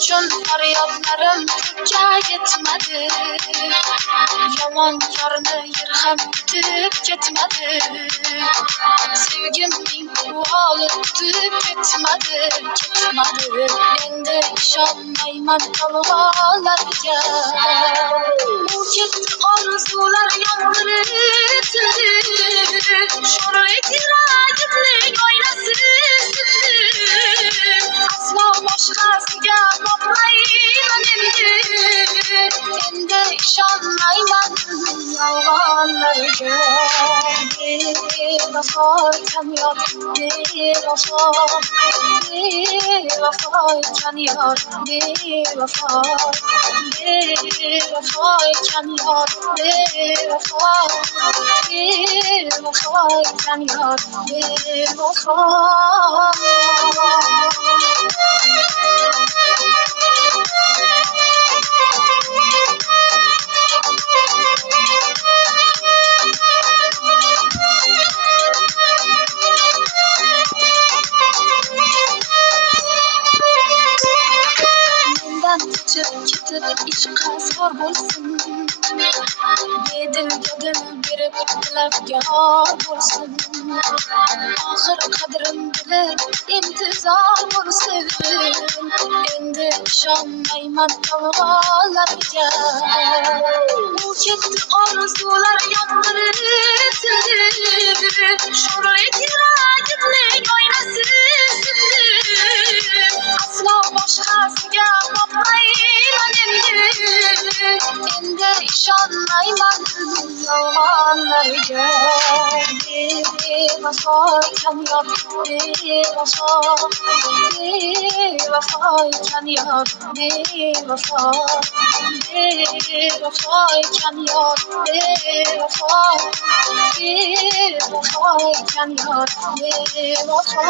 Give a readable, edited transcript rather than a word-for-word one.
Üçün faryadlarım tükə yetmədi. Yaman yarını yer hem bitip gitmedi. Sevgim bin kualı bitip gitmedi. Endi işanmayman dalgalarga. Bu ketdi arzular yandırıp tindi. Şoray kiragimning oynasi sindi. Aslo boshqasiga boqmayman endi ishonmayman yolg'onlarga. Bevafo ekan yor, bevafo ekan yor, bevafo ekan yor, bevafo ekan yor, bevafo. Mendan kechib ketib ishqa zor bo'lsin. Bedilga dil berib tilafgor bo'lsin. Oxir qadrim bilib intizor bo'lsin. Endi ishonmayman yolg'onlarga. U ketdi orzular yondirib tindi. Sho'rlik yuragimning oynasi sindi. Aslo boshqasiga boqmayman endi ishonmayman yolg'onlarga. Bevafo ekan yor, bevafo ekan yor, bevafo ekan yor, bevafo ekan yor, bevafo.